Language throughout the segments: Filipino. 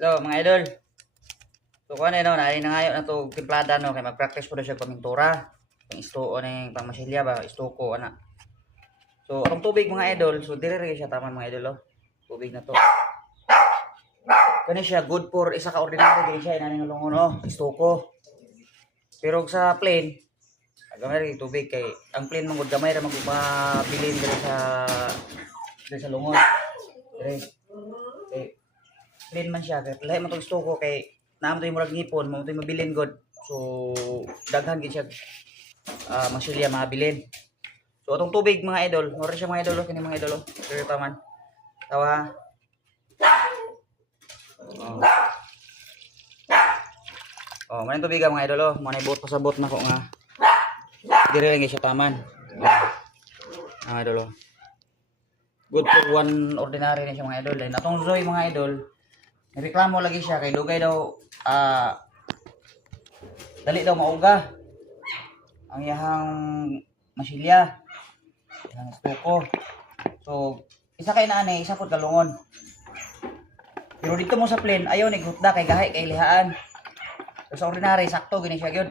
So, mga idol. So, kung ano yun, nari na ngayon na ito timplada, no? Kaya mag-practice ko na siya pamintura. Pang isto, ano yung pang masilya ba? Isto ko, ana. So, ang tubig, mga idol. So, dire siya tama, mga idol, oh. Tubig na to. Kani siya, good for isa ka ordinary. Dili siya, inaning lungon, oh. Isto ko. Pero sa plain, gamay rin tubig. Kay, ang plain, mangod gamay rin magpabilin dire sa lungon. Dire. Kay, plain man siya. Kay, lahat man itong isto ko. Kay, naman ito yung murag ngipon, mo ito yung mabilin god. So, daghan gid siya masilya mabilin. So, itong tubig mga idol, mura siya mga idol, kini mga idol, pero taman. Tawa. Maning tubig mga idol, manay buot pasabot na ko nga. Dire lang siya taman. Mga idol. Good for one ordinary na siya mga idol. And atong Zoy mga idol, nireklamo lagi siya kay lugay daw dali daw mauga ang iyahang masilya ang stuko. So isa kay naani, isa pud kalungon. Pero dito mo sa plain ayaw ni gutda kay gahi kay lihaan. So sa ordinary sakto gini siya gyud.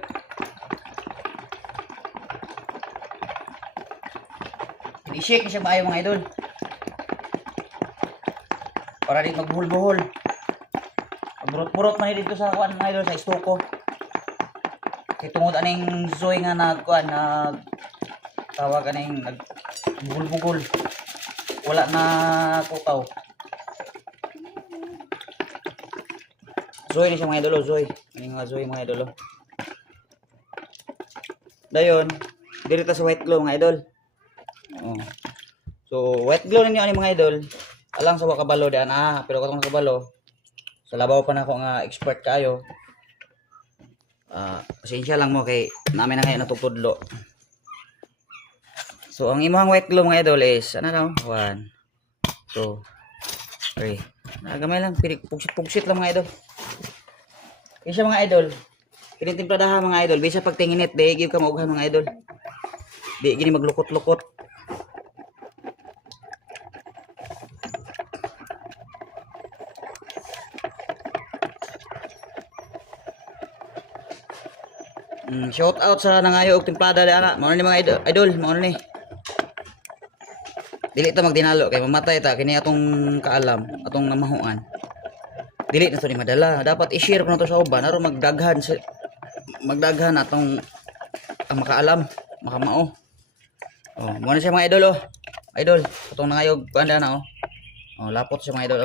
I-shake siya maayo mga idol. Para di magbuhol-buhol. Burot-burot man dito sa kuan mga idol sa istuko. Kay tungod aning Zoy nga nagkuan tawag aning nagbugol-bugol. Wala na kutaw. Zoy ni siya mga idol, Zoy. Aning nga Zoy mga idol. Dayon, dirita sa white glow mga idol. So white glow ninyo ani mga idol. Alang sa wakabalo diyan pero katong nakabalo. Sa labaw pa na ako nga expert kayo. Pasensya lang mo kay namin na ngayon natutudlo. So ang imong white glue mga idol is ano daw? 1 2 3. Nagamay lang, pugsit lang mga idol. Kaya mga idol, kinitimpladahan mga idol, bisa pagtinginit, di give ka maughan mga idol. Di gini maglukot-lukot. Shout out sa nangayo og timplada di ana. Mao ni mga idol, mao ni. Dili ta magdinalo kay mamatay ta kini atong kaalam, atong namahuan. Dili na to ni madala. Dapat i-share ko na to sa uban aron magdaghan atong makaalam, makamao. Mao ni siya mga idol. Idol, atong nangayo kuan na lapot siya mga idol